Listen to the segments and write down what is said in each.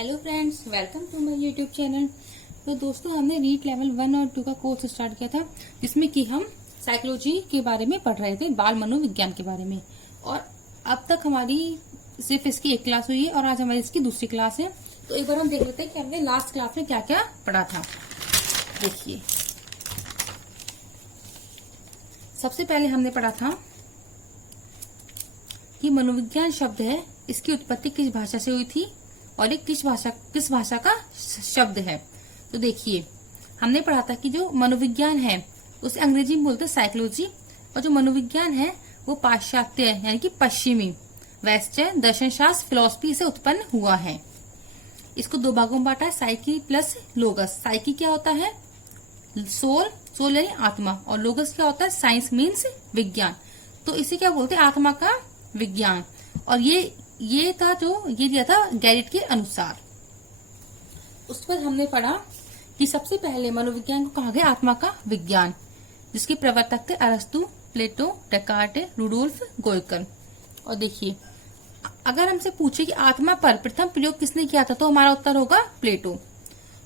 Hello friends, welcome to my YouTube channel. तो दोस्तों, हमने रीड लेवल 1 और 2 का कोर्स स्टार्ट किया था, जिसमें कि हम साइकोलॉजी के बारे में पढ़ रहे थे, बाल मनोविज्ञान के बारे में। और अब तक हमारी सिर्फ इसकी एक क्लास हुई है और आज हमारी इसकी दूसरी क्लास है। तो एक बार हम देख लेते हैं कि हमने लास्ट क्लास में क्या क्या पढ़ा था। देखिए, सबसे पहले हमने पढ़ा था कि मनोविज्ञान शब्द है, इसकी उत्पत्ति किस भाषा से हुई थी और ये किस भाषा का शब्द है। तो देखिए, हमने पढ़ा था कि जो मनोविज्ञान है उसे अंग्रेजी में बोलते हैं साइकोलॉजी, और जो मनोविज्ञान है वो पाश्चात्य यानी कि पश्चिमी वेस्टर्न दर्शन शास्त्र फिलॉसफी से उत्पन्न हुआ है। इसको दो भागों में बांटा है, साइकी प्लस लोगस। साइकी क्या होता है? सोल यानी आत्मा, और लोगस क्या होता है? साइंस मीन्स विज्ञान। तो इसे क्या बोलते हैं? आत्मा का विज्ञान। और ये था जो ये दिया था गैरिट के अनुसार। उस पर हमने पढ़ा कि सबसे पहले मनोविज्ञान को कहा गया आत्मा का विज्ञान, जिसके प्रवर्तक थे अरस्तु, प्लेटो, डेकार्टे, रुडोल्फ गोल्कर। और देखिए, अगर हमसे पूछे कि आत्मा पर प्रथम प्रयोग किसने किया था, तो हमारा उत्तर होगा प्लेटो।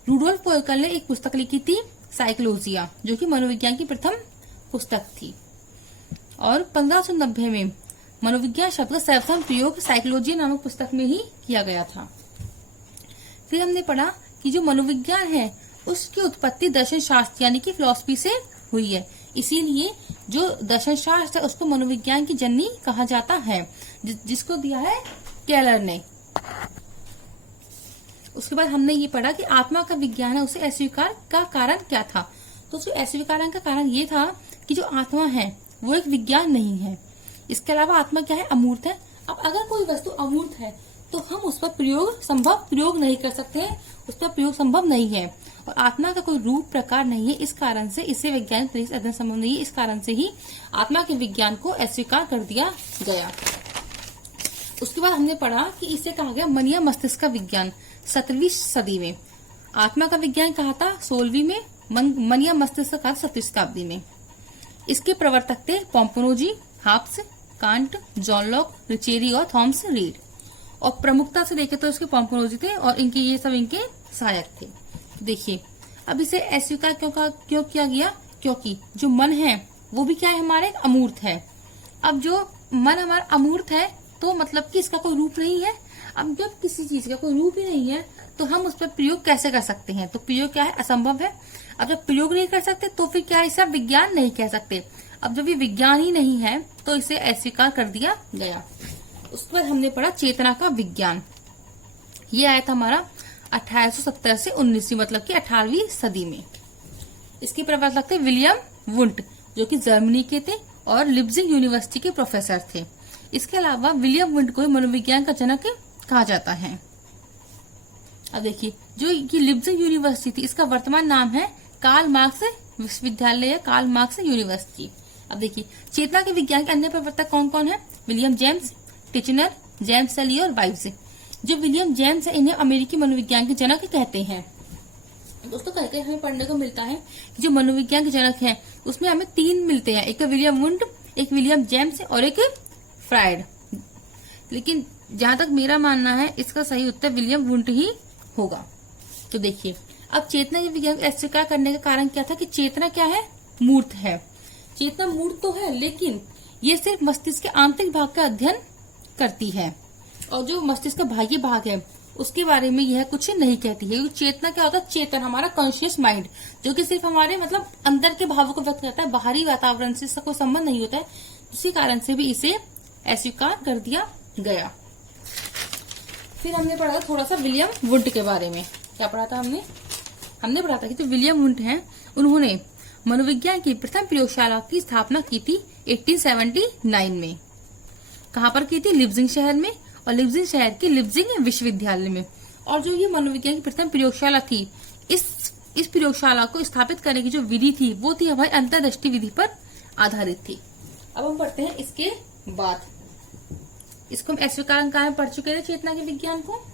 रुडोल्फ गोल्कर ने एक पुस्तक लिखी थी साइकोलॉजिया, जो कि मनोविज्ञान की प्रथम पुस्तक थी। और 1590 में मनोविज्ञान शब्द का सर्वप्रथम प्रयोग साइकोलॉजी नामक पुस्तक में ही किया गया था। फिर हमने पढ़ा कि जो मनोविज्ञान है उसकी उत्पत्ति दर्शन शास्त्र यानी कि फिलॉसफी से हुई है। इसीलिए जो दर्शन शास्त्र है उसको मनोविज्ञान की जननी कहा जाता है, जिसको दिया है केलर ने। उसके बाद हमने ये पढ़ा कि आत्मा का विज्ञान है, उसे अस्वीकार का कारण क्या था। तो उसे अस्वीकार का कारण ये था कि जो आत्मा है वो एक विज्ञान नहीं है। इसके अलावा आत्मा क्या है? अमूर्त है। अब अगर कोई वस्तु अमूर्त है तो हम उस पर प्रयोग नहीं कर सकते हैं, उस पर प्रयोग संभव नहीं है। और आत्मा का कोई रूप प्रकार नहीं है, इस कारण से इसे वैज्ञानिक तरीके से अध्ययन संभव नहीं है। इस कारण से ही आत्मा के विज्ञान को अस्वीकार कर दिया गया। उसके बाद हमने पढ़ा कि इसे कहा गया मन या मस्तिष्क का विज्ञान 17वीं सदी में। आत्मा का विज्ञान कहा था 16वीं में, मन या मस्तिष्क का 17वीं शताब्दी में। इसके प्रवर्तक थे पोम्पनोजी, हाब्स, कांट, जॉन लॉक, रिचेरी और थॉमस रीड। और प्रमुखता से देखे तो इसके पोम्पनोजी थे और ये सब इनके सहायक थे। देखिए, अब इसे अस्वीकार क्यों किया गया? क्योंकि जो मन है वो भी क्या है? हमारे अमूर्त है। अब जो मन हमारा अमूर्त है तो मतलब कि इसका कोई रूप नहीं है। अब जब किसी चीज का कोई रूप ही नहीं है तो हम उस पर प्रयोग कैसे कर सकते हैं? तो प्रयोग क्या है? असंभव है। अब जब प्रयोग नहीं कर सकते तो फिर क्या इसे विज्ञान नहीं कह सकते। अब जब ये विज्ञान ही नहीं है तो इसे अस्वीकार कर दिया गया। उसके बाद हमने पढ़ा चेतना का विज्ञान। ये आया था हमारा 1870 से 19वीं मतलब कि 18वीं सदी में। इसके प्रवर्तक थे विलियम वुंट, जो कि जर्मनी के थे और लिप्जिग यूनिवर्सिटी के प्रोफेसर थे। इसके अलावा विलियम वुंट को मनोविज्ञान का जनक कहा जाता है। अब देखिए, जो ये लिप्जिग यूनिवर्सिटी थी इसका वर्तमान नाम है कार्ल मार्क्स विश्वविद्यालय या कार्ल मार्क्स यूनिवर्सिटी। अब देखिए, चेतना के विज्ञान के अन्य प्रवर्तक कौन कौन है? विलियम जेम्स, टिचनर, जेम्स सली और वाइव्स। जो विलियम जेम्स है इन्हें अमेरिकी मनोविज्ञान के जनक कहते हैं। दोस्तों, कहते हमें पढ़ने को मिलता है कि जो मनोविज्ञान के जनक हैं उसमें हमें 3 मिलते हैं, एक विलियम वुंट, एक विलियम जेम्स और एक फ्राइड। लेकिन जहां तक मेरा मानना है इसका सही उत्तर विलियम वुंट ही होगा। तो देखिए, अब चेतना के विज्ञान को अस्वीकार करने का कारण क्या था? कि चेतना क्या है? मूर्त है। चेतना मूर्त तो है, लेकिन ये सिर्फ मस्तिष्क के आंतरिक भाग का अध्ययन करती है, और जो मस्तिष्क का बाह्य भाग है उसके बारे में यह कुछ नहीं कहती है। चेतना क्या होता है? चेतन हमारा कॉन्शियस माइंड, जो कि सिर्फ हमारे मतलब अंदर के भावों को व्यक्त करता है, बाहरी वातावरण से इसका कोई संबंध नहीं होता है। उसी कारण से भी इसे अस्वीकार कर दिया गया। फिर हमने पढ़ा थोड़ा सा विलियम वुंट के बारे में। क्या पढ़ा था हमने पढ़ा था कि जो विलियम वुंट हैं उन्होंने मनोविज्ञान की प्रथम प्रयोगशाला की स्थापना की थी 1879 में। कहाँ पर की थी? लिप्जिग शहर में, और लिप्जिग शहर के लिप्जिग विश्वविद्यालय में। और जो ये मनोविज्ञान की प्रथम प्रयोगशाला थी, इस प्रयोगशाला को स्थापित करने की जो विधि थी वो थी हमारी अंतर्दृष्टि विधि पर आधारित थी। अब हम पढ़ते हैं इसके बाद। इसको हम अस्वीकार कारण पढ़ चुके थे चेतना के विज्ञान को।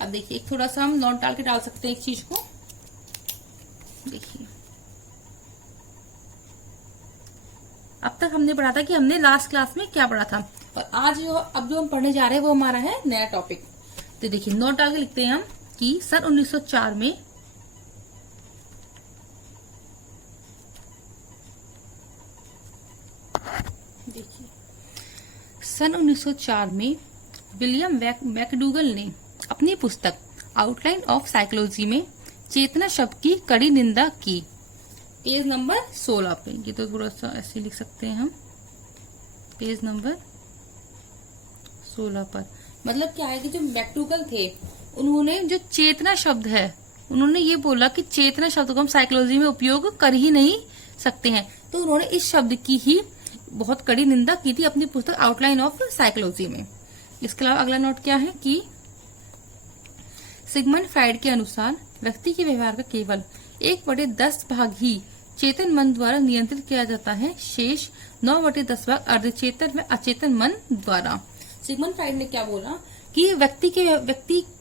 अब देखिए, थोड़ा सा हम नोट डाल के डाल सकते हैं एक चीज को। देखिए, अब तक हमने पढ़ा था कि हमने लास्ट क्लास में क्या पढ़ा था, और आज अब जो हम पढ़ने जा रहे हैं वो हमारा है नया टॉपिक। तो देखिए नोट डाल के लिखते हैं हम कि सन 1904 में देखिए सन 1904 में विलियम मैकडूगल ने अपनी पुस्तक आउटलाइन ऑफ साइकोलॉजी में चेतना शब्द की कड़ी निंदा की। पेज नंबर 16 पे, ये तो थोड़ा सा ऐसे लिख सकते हैं हम, पेज नंबर 16 पर। मतलब क्या है कि जो मैकडूगल थे उन्होंने जो चेतना शब्द है, उन्होंने ये बोला कि चेतना शब्द को हम साइकोलॉजी में उपयोग कर ही नहीं सकते हैं, तो उन्होंने इस शब्द की ही बहुत कड़ी निंदा की थी अपनी पुस्तक आउटलाइन ऑफ साइकोलॉजी में। इसके अलावा अगला नोट क्या है कि सिगमंड फ्राइड के अनुसार व्यक्ति के व्यवहार का केवल 1/10 भाग ही चेतन मन द्वारा नियंत्रित किया जाता है, शेष 9/10 भाग अर्धचेतन व अचेतन मन द्वारा। सिगमंड फ्राइड ने क्या बोला कि व्यक्ति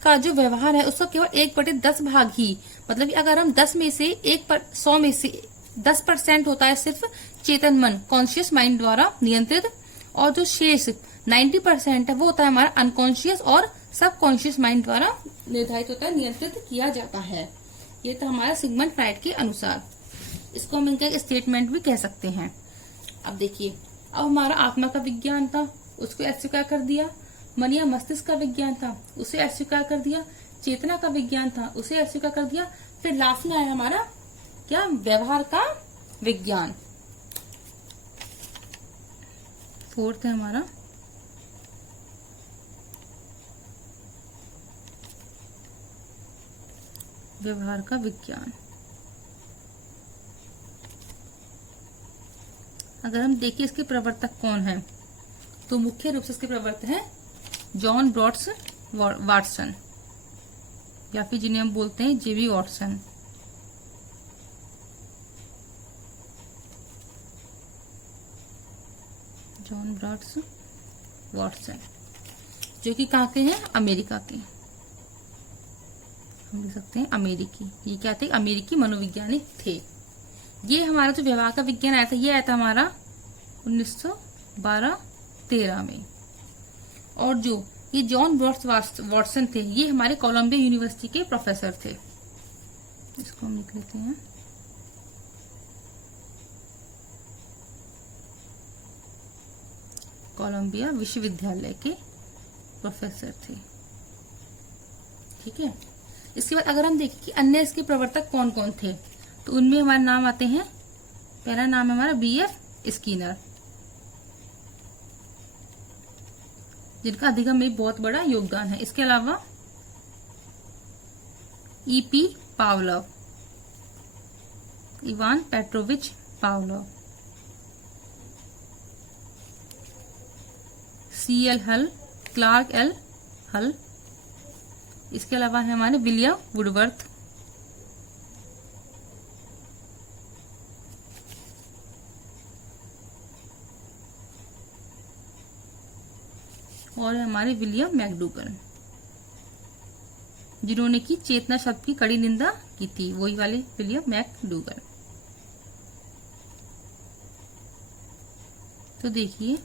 का जो व्यवहार है उसका केवल 1/10 भाग ही, मतलब कि अगर हम 10 में से 100 में से 10% होता है सिर्फ चेतन मन कॉन्शियस माइंड द्वारा नियंत्रित, और जो शेष 90% है वो होता है हमारा अनकॉन्शियस और सबकॉन्शियस माइंड द्वारा निर्धारित होता है, नियंत्रित किया जाता है। ये तो हमारा सिगमंड फ्राइड के अनुसार, इसको हम इनका स्टेटमेंट भी कह सकते हैं। अब देखिए, अब हमारा आत्मा का विज्ञान था, उसको अस्वीकार कर दिया। मन या मस्तिष्क का विज्ञान था, उसे अस्वीकार कर दिया। चेतना का विज्ञान था, उसे अस्वीकार कर दिया। फिर लास्ट में आया हमारा क्या, व्यवहार का विज्ञान। फोर्थ है हमारा व्यवहार का विज्ञान। अगर हम देखिए इसके प्रवर्तक कौन है, तो मुख्य रूप से इसके प्रवर्तक है जॉन ब्रॉड्स वाटसन, या फिर जिन्हें हम बोलते हैं जेबी वाटसन। जॉन ब्रॉड्स वाटसन, जो कि कहाँ के हैं, अमेरिका के, हम लिख सकते हैं अमेरिकी। ये क्या थे, अमेरिकी मनोवैज्ञानिक थे। ये हमारा जो व्यवहार का विज्ञान आया था, ये आया था हमारा 1912-13 में। और जो ये जॉन ब्रॉड्स वाटसन थे, ये हमारे कोलंबिया यूनिवर्सिटी के प्रोफेसर थे। इसको हम लिख लेते हैं, कोलंबिया विश्वविद्यालय के प्रोफेसर थे। ठीक है। इसके बाद अगर हम देखें कि अन्य इसके प्रवर्तक कौन कौन थे, तो उनमें हमारे नाम आते हैं, पहला नाम है हमारा B.F. स्किनर, जिनका अधिगम में बहुत बड़ा योगदान है। इसके अलावा E.P. Pavlov, Ivan Petrovich Pavlov, C.L. हल, क्लार्क L. हल। इसके अलावा है हमारे विलियम वुडवर्थ, और हमारे विलियम मैकडूगल, जिन्होंने की चेतना शब्द की कड़ी निंदा की थी, वही वाले विलियम मैकडूगल। तो देखिए,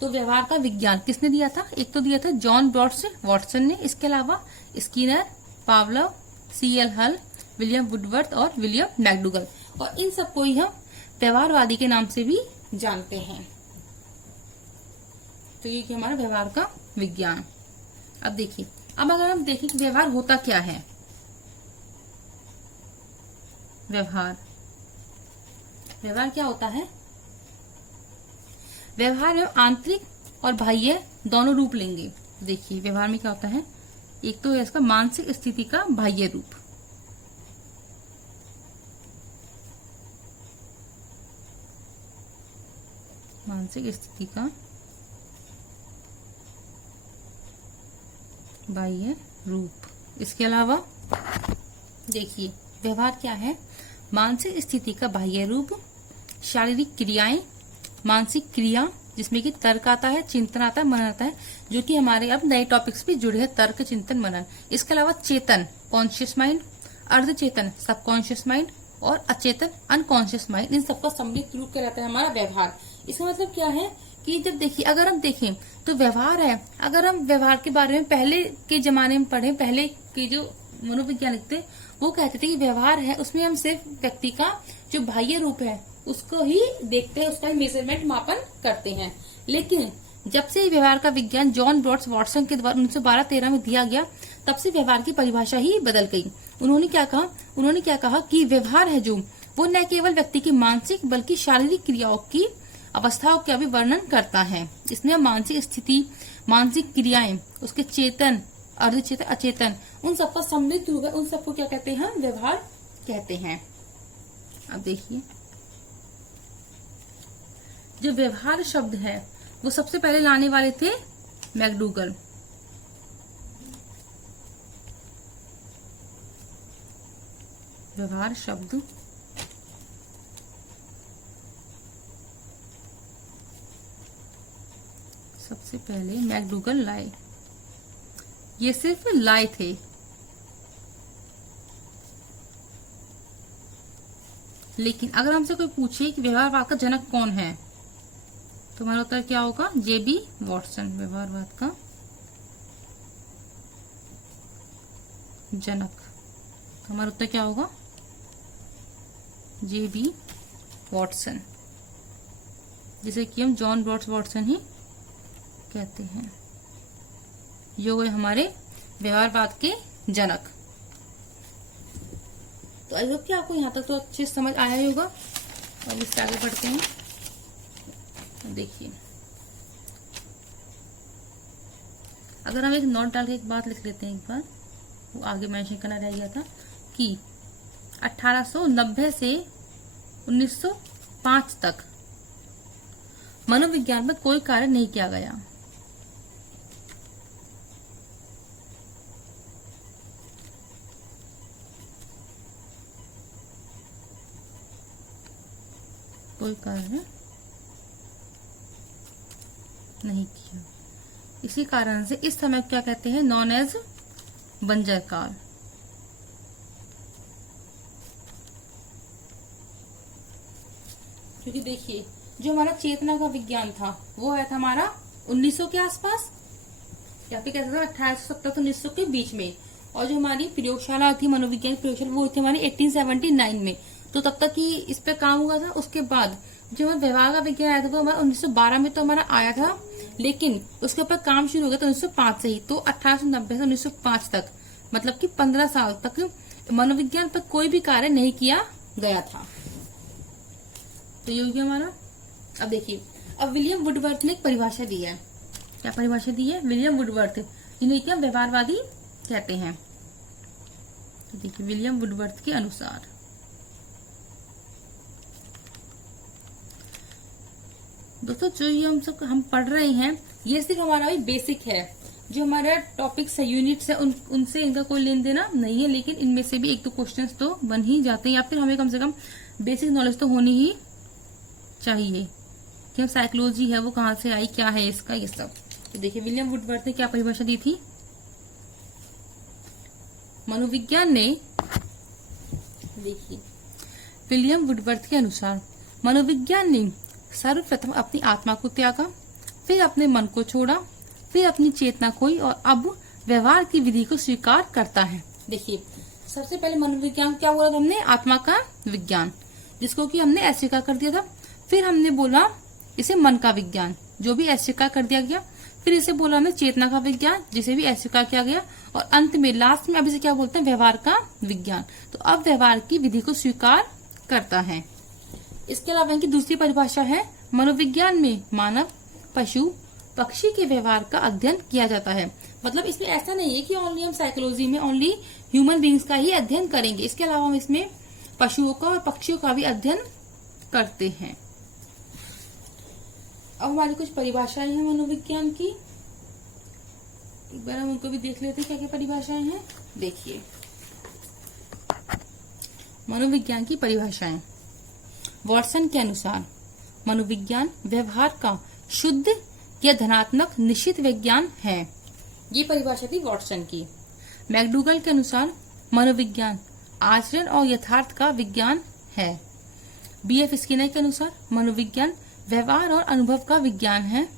तो व्यवहार का विज्ञान किसने दिया था, एक तो दिया था जॉन ब्रॉड्स वाटसन ने, इसके अलावा स्किनर, पावलोव, C.L. हल, विलियम वुडवर्थ और विलियम मैकडूगल, और इन सबको ही हम व्यवहारवादी के नाम से भी जानते हैं। तो ये कि हमारा व्यवहार का विज्ञान। अब देखिए, अब अगर हम देखें कि व्यवहार होता क्या है, व्यवहार क्या होता है, व्यवहार में आंतरिक और बाह्य दोनों रूप लेंगे। देखिए, व्यवहार में क्या होता है, एक तो है इसका मानसिक स्थिति का बाह्य रूप, मानसिक स्थिति का बाह्य रूप। इसके अलावा देखिए, व्यवहार क्या है, मानसिक स्थिति का बाह्य रूप, शारीरिक क्रियाएं, मानसिक क्रिया जिसमें कि तर्क आता है, चिंतन आता है, मनन आता है, जो कि हमारे अब नए टॉपिक्स भी जुड़े हैं, तर्क, चिंतन, मनन। इसके अलावा चेतन कॉन्शियस माइंड, अर्धचेतन सबकॉन्शियस माइंड, और अचेतन अनकॉन्शियस माइंड, इन सबका सम्मिलित रूप कहलाता है हमारा व्यवहार। इसका मतलब क्या है कि जब देखिए अगर हम देखें तो व्यवहार है, अगर हम व्यवहार के बारे में पहले के जमाने में पढ़े, पहले के जो मनोवैज्ञानिक थे वो कहते थे कि व्यवहार है उसमें हम सिर्फ व्यक्ति का जो बाह्य रूप है उसको ही देखते हैं, उसका ही मेजरमेंट मापन करते हैं। लेकिन जब से व्यवहार का विज्ञान जॉन ब्रॉड्स वॉटसन के द्वारा 1912-13 में दिया गया, तब से व्यवहार की परिभाषा ही बदल गई। उन्होंने क्या कहा कि व्यवहार है जो वो न केवल व्यक्ति की मानसिक बल्कि शारीरिक क्रियाओं की अवस्थाओं का भी वर्णन करता है। इसमें मानसिक स्थिति, मानसिक क्रियाएं, उसके चेतन, अर्धचेतन, अचेतन, उन सबका सम्मिलित रूप है, उन सबको क्या कहते हैं, व्यवहार कहते हैं। अब देखिए जो व्यवहार शब्द है वो सबसे पहले लाने वाले थे मैकडूगल। व्यवहार शब्द सबसे पहले मैकडूगल लाए, ये सिर्फ लाए थे। लेकिन अगर हमसे कोई पूछे कि व्यवहारवाद का जनक कौन है तो हमारा उत्तर क्या होगा, जेबी वॉटसन व्यवहारवाद का जनक। तो हमारा उत्तर क्या होगा, जेबी वॉटसन, जिसे कि हम जॉन ब्रॉड्स वॉटसन ही कहते हैं। ये हुए हमारे व्यवहारवाद के जनक। तो आई होप कि आपको यहाँ तक तो अच्छे से समझ आया ही होगा। अब इससे आगे बढ़ते हैं। देखिए अगर हम एक नोट डाल के एक बात लिख लेते हैं, एक बार वो आगे मेंशन करना रह गया था कि 1890 से 1905 तक मनोविज्ञान में कोई कार्य नहीं किया गया। कोई कार्य नहीं किया। इसी कारण से इस समय क्या कहते हैं, नॉन एज बंजर काल। क्योंकि देखिए जो हमारा चेतना का विज्ञान था वो आया था हमारा 1900 के आसपास, या फिर कहते थे 1870 से 1900 के बीच में। और जो हमारी प्रयोगशाला थी, मनोविज्ञान प्रयोगशाला, वो थी हमारी 1879 में। तो तब तक ही इस पे काम हुआ था। उसके बाद जो हमारा व्यवहार का विज्ञान आया था वो हमारा 1912 में तो हमारा आया था, लेकिन उसके ऊपर काम शुरू हो गया था 1905 से ही। तो 1890 से 1905 तक, मतलब कि 15 साल तक मनोविज्ञान पर कोई भी कार्य नहीं किया गया था। तो ये हो गया हमारा। अब देखिए अब विलियम वुडवर्थ ने एक परिभाषा दी है। क्या परिभाषा दी है, विलियम वुडवर्थ, जिन्हें क्या व्यवहारवादी कहते हैं। तो देखिए विलियम वुडवर्थ के अनुसार दोस्तों जो ये हम पढ़ रहे हैं ये सिर्फ हमारा भी बेसिक है। जो हमारा टॉपिक्स है, यूनिट्स है, उनसे इनका कोई लेन देना नहीं है। लेकिन इनमें से भी एक दो क्वेश्चंस तो बन ही जाते हैं, या फिर हमें कम से कम बेसिक नॉलेज तो होनी ही चाहिए कि साइकोलॉजी है वो कहाँ से आई, क्या है इसका, ये सब। तो देखिए विलियम वुडवर्थ ने क्या परिभाषा दी थी। मनोविज्ञान ने, देखिए विलियम वुडवर्थ के अनुसार मनोविज्ञान ने सर्वप्रथम अपनी आत्मा को त्यागा, फिर अपने मन को छोड़ा, फिर अपनी चेतना खोई और अब व्यवहार की विधि को स्वीकार करता है। देखिए सबसे पहले मनोविज्ञान क्या बोला था हमने, आत्मा का विज्ञान, जिसको कि हमने अस्वीकार कर दिया था। फिर हमने बोला इसे मन का विज्ञान, जो भी अस्वीकार कर दिया गया। फिर इसे बोला हमने चेतना का विज्ञान, जिसे भी अस्वीकार किया गया। और अंत में लास्ट में अब इसे क्या बोलते हैं, व्यवहार का विज्ञान। तो अब व्यवहार की विधि को स्वीकार करता है। इसके अलावा इनकी दूसरी परिभाषा है, मनोविज्ञान में मानव, पशु, पक्षी के व्यवहार का अध्ययन किया जाता है। मतलब इसमें ऐसा नहीं है कि ओनली हम साइकोलॉजी में ओनली ह्यूमन बींग्स का ही अध्ययन करेंगे। इसके अलावा हम इसमें पशुओं का और पक्षियों का भी अध्ययन करते हैं। अब हमारी कुछ परिभाषाएं हैं मनोविज्ञान की, एक बार हम उनको भी देख लेते हैं क्या क्या परिभाषाएं हैं। देखिए मनोविज्ञान की परिभाषाएं। वॉटसन के अनुसार मनोविज्ञान व्यवहार का शुद्ध या धनात्मक निश्चित विज्ञान है। ये परिभाषा थी वॉटसन की। मैकडूगल के अनुसार मनोविज्ञान आचरण और यथार्थ का विज्ञान है। बीएफ स्किनर के अनुसार मनोविज्ञान व्यवहार और अनुभव का विज्ञान है।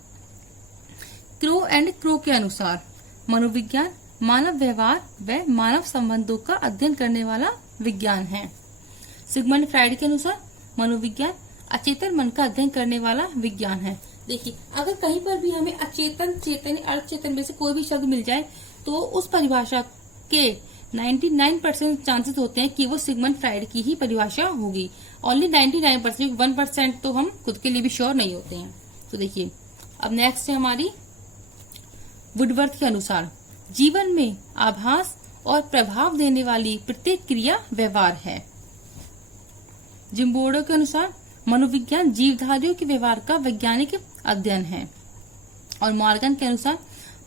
क्रो एंड क्रो के अनुसार मनोविज्ञान मानव व्यवहार व मानव संबंधों का अध्ययन करने वाला विज्ञान है। सिगमंड फ्राइड के अनुसार मनोविज्ञान अचेतन मन का अध्ययन करने वाला विज्ञान है। देखिए, अगर कहीं पर भी हमें अचेतन, चेतन, अर्धचेतन में से कोई भी शब्द मिल जाए तो उस परिभाषा के 99% चांसेस होते हैं कि वो सिगमंड फ्राइड की ही परिभाषा होगी। ओनली 99%, 1% तो हम खुद के लिए भी श्योर नहीं होते हैं। तो देखिए, अब नेक्स्ट है हमारी वुडवर्थ के अनुसार जीवन में आभास और प्रभाव देने वाली प्रत्येक क्रिया व्यवहार है। जिम्बोर्डो के अनुसार मनोविज्ञान जीवधारियों के व्यवहार का वैज्ञानिक अध्ययन है। और मॉर्गन के अनुसार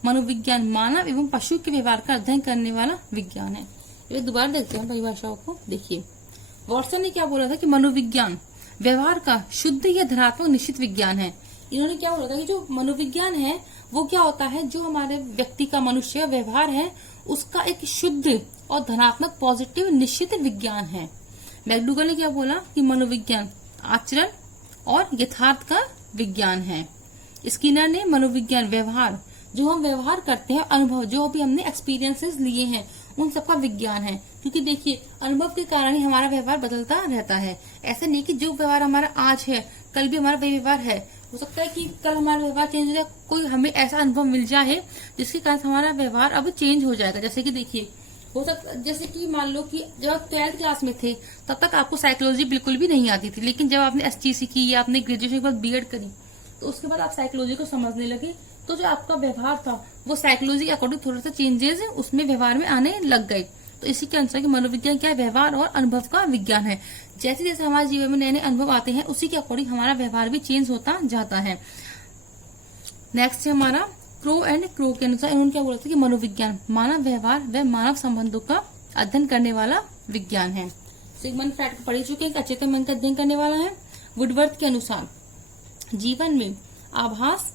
मनोविज्ञान मानव एवं पशु के व्यवहार का अध्ययन करने वाला विज्ञान है। ये दोबारा देखते हैं परिभाषाओं को। देखिए, वॉटसन ने क्या बोला था कि मनोविज्ञान व्यवहार का शुद्ध या धनात्मक निश्चित विज्ञान है। इन्होंने क्या बोला था कि जो मनोविज्ञान है वो क्या होता है, जो हमारे व्यक्ति का मनुष्य व्यवहार है उसका एक शुद्ध और धनात्मक पॉजिटिव निश्चित विज्ञान है। मैकडूगल ने क्या बोला कि मनोविज्ञान आचरण और यथार्थ का विज्ञान है। स्किनर ने मनोविज्ञान व्यवहार, जो हम व्यवहार करते हैं, अनुभव जो भी हमने एक्सपीरियंसेस लिए हैं उन सबका विज्ञान है। क्योंकि देखिए, अनुभव के कारण ही हमारा व्यवहार बदलता रहता है। ऐसा नहीं कि जो व्यवहार हमारा आज है कल भी हमारा वही व्यवहार है। हो सकता है कि कल हमारा व्यवहार चेंज हो जाए, कोई हमें ऐसा अनुभव मिल जाए जिसके कारण हमारा व्यवहार अब चेंज हो जाएगा। जैसे कि देखिए, हो सकता जैसे कि मान लो कि जब आप 12th क्लास में थे तब तक आपको साइकोलॉजी बिल्कुल भी नहीं आती थी, लेकिन जब आपने एसटीसी की या आपने ग्रेजुएशन के बाद बीएड करी तो उसके बाद आप साइकोलॉजी को समझने लगे, तो जो आपका व्यवहार था वो साइकोलॉजी के अकॉर्डिंग थोड़ा सा चेंजेस उसमें व्यवहार में आने लग गए। तो इसी के अनुसार कि मनोविज्ञान क्या है, व्यवहार और अनुभव का विज्ञान है। जैसे जैसे हमारे जीवन में नए नए अनुभव आते हैं उसी के अकॉर्डिंग हमारा व्यवहार भी चेंज होता जाता है। नेक्स्ट है हमारा क्रो एंड क्रो के अनुसार इन्होंने क्या बोला था कि मनोविज्ञान मानव व्यवहार व मानव संबंधों का अध्ययन करने वाला विज्ञान है। सिगमंड फ्राइड को पढ़ चुके हैं, अचेतन मन का अध्ययन करने वाला है। वुडवर्थ के अनुसार जीवन में आभास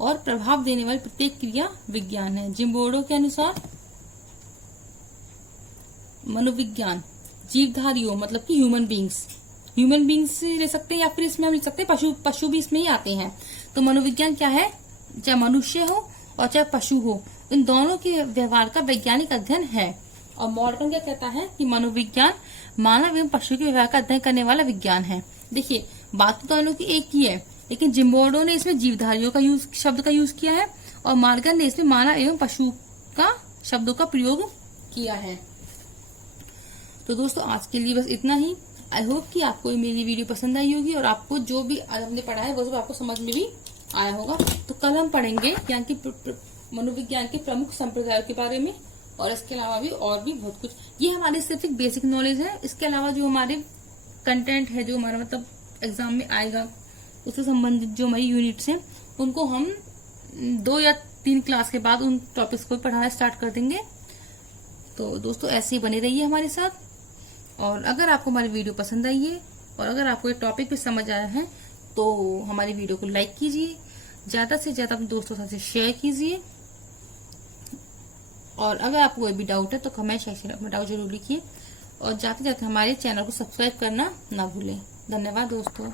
और प्रभाव देने वाली प्रत्येक क्रिया विज्ञान है। जिम्बोर्डो के अनुसार मनोविज्ञान जीवधारियों मतलब कि ह्यूमन बींग्स ले सकते हैं, या फिर इसमें हम लिख सकते हैं पशु भी इसमें ही आते हैं। तो मनोविज्ञान क्या है, चाहे मनुष्य हो और चाहे पशु हो, इन दोनों के व्यवहार का वैज्ञानिक अध्ययन है। और मॉर्गन क्या कहता है कि मनोविज्ञान मानव एवं पशु के व्यवहार का अध्ययन करने वाला विज्ञान है। देखिए, बात तो दोनों की एक ही है, लेकिन जिम्बोर्डो ने इसमें जीवधारियों का शब्द का यूज किया है और मॉर्गन ने इसमें मानव एवं पशु का शब्दों का प्रयोग किया है। तो दोस्तों, आज के लिए बस इतना ही। आई होप कि आपको मेरी वीडियो पसंद आई होगी और आपको जो भी हमने पढ़ा है वो सब आपको समझ में भी आया होगा। तो कल हम पढ़ेंगे यहाँ की मनोविज्ञान के प्रमुख संप्रदायों के बारे में, और इसके अलावा भी और भी बहुत कुछ। ये हमारी सिर्फ एक बेसिक नॉलेज है। इसके अलावा जो हमारे कंटेंट है, जो हमारा मतलब एग्जाम में आएगा, उससे संबंधित जो हमारी यूनिट्स हैं उनको हम 2 या 3 क्लास के बाद उन टॉपिक्स को पढ़ाना स्टार्ट कर देंगे। तो दोस्तों, ऐसे ही बने रहिए हमारे साथ। और अगर आपको हमारी वीडियो पसंद आई है और अगर आपको ये टॉपिक भी समझ आया है तो हमारी वीडियो को लाइक कीजिए, ज्यादा से ज्यादा अपने दोस्तों के साथ शेयर कीजिए। और अगर आपको कोई भी डाउट है तो कमेंट सेक्शन में अपना डाउट जरूर लिखिए और जाते जाते हमारे चैनल को सब्सक्राइब करना ना भूलें। धन्यवाद दोस्तों।